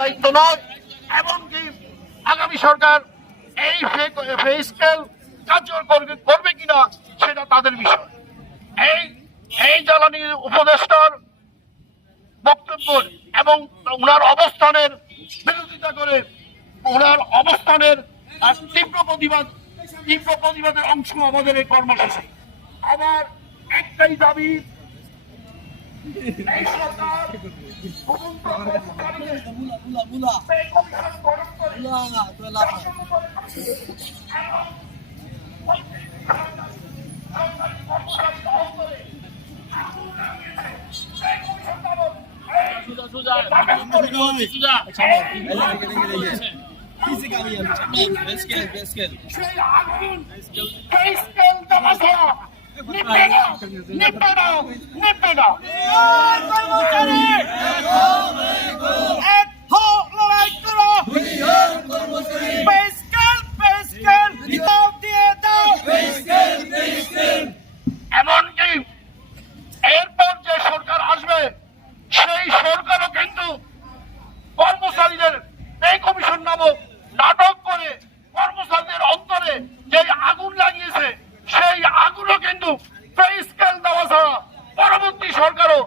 দায়িত্ব নয়। এমনকি আগামী সরকার এই পে স্কেল কার্যকর করবে কিনা সেটা তাদের বিষয়। এই জ্বালানি উপদেষ্টার বক্তব্য এবং ওনার অবস্থানের বিরোধিতা করে ওনার অবস্থানের তীব্র প্রতিবাদের অংশ আমাদের এই কর্মসূচি। আমার একটাই দাবি, এই সরকার এমনকি এরপর যে সরকার আসবে সেই সরকারও কিন্তু কর্মচারীদের পে কমিশন নামক নাটক করে কর্মচারীদের অন্তরে যে আগুন লাগিয়েছে সেই আগুনও কিন্তু পে স্কেল দেওয়া ছাড়া পরবর্তী সরকারও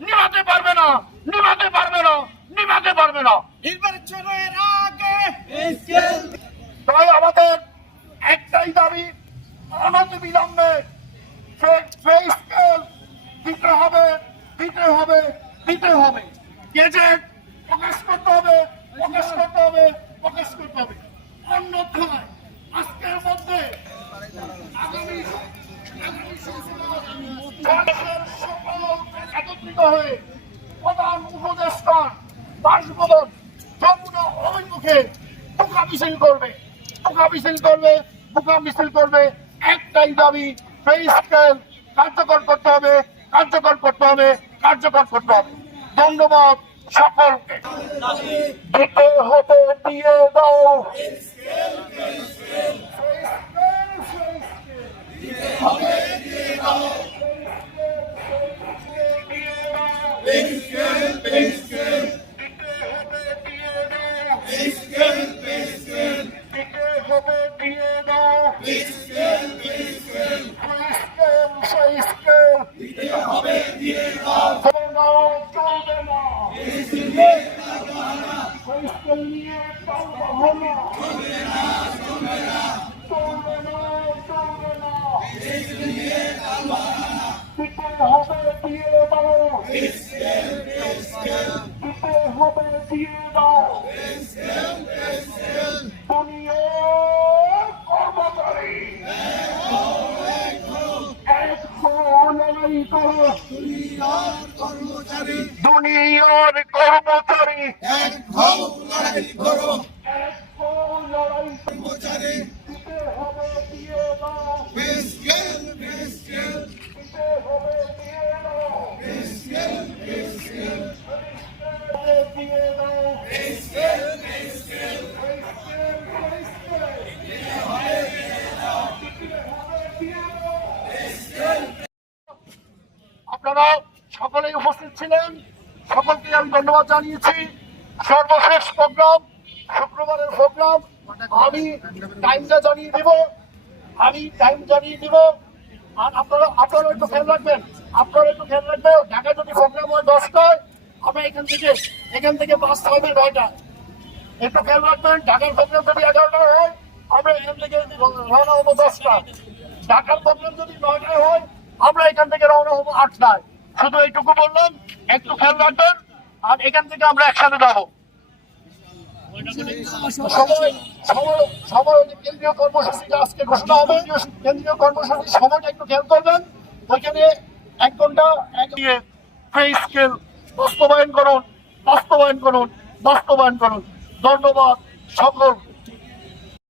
নিভাতে পারবে না। তাই আমাদের একটাই দাবি, অনতিবিলম্বে পে স্কেল দিতে হবে। গেজেট প্রকাশ করতে হবে। অন্যথায় আজকের মধ্যে আগামী সকল একত্রিত হয়ে প্রধান উপদেষ্টার বাসভবন যমুনা অভিমুখে টোকা মিছিল করবে। একটাই দাবি, পে স্কেল কার্যকর করতে হবে। ধন্যবাদ সকলকে। দিতে হবে দিয়ে দাও, দুনিয়ার কর্মচারী এক হও, লড়াই করো। দিতে হবে দিয়ে দাও, পে স্কেল দিতে হবে দিয়ে দাও, দিয়ে দাও। আপনারা সকলেই উপস্থিত ছিলেন, সকলকে আমি ধন্যবাদ জানিয়েছি। সর্বশেষ প্রোগ্রাম, শুক্রবারের প্রোগ্রাম আমি টাইমটা জানিয়ে দিব। আর আপনারা একটু খেয়াল রাখবেন। ঢাকা যদি প্রোগ্রাম হয় 10টায়, আমরা এখান থেকে বাস হবে 9টায়। একটু খেয়াল রাখবেন। ঢাকার প্রোগ্রাম যদি 11টায় হয়, আমরা এখান থেকে রওনা হবো 10টা। ঢাকার প্রোগ্রাম যদি 9টায় হয়, আমরা এখান থেকে রওনা হবো 8টায়। শুধু এইটুকু বললাম, একটু খেয়াল রাখবেন। আর এখান থেকে আমরা একসাথে যাবো। কেন্দ্রীয় কর্মসূচিটা আজকে ঘোষণা হবে। কেন্দ্রীয় কর্মসূচির সময়টা একটু খেয়াল করবেন। ওইখানে 1 ঘন্টা পে স্কেল বাস্তবায়ন করুন। ধন্যবাদ সকল।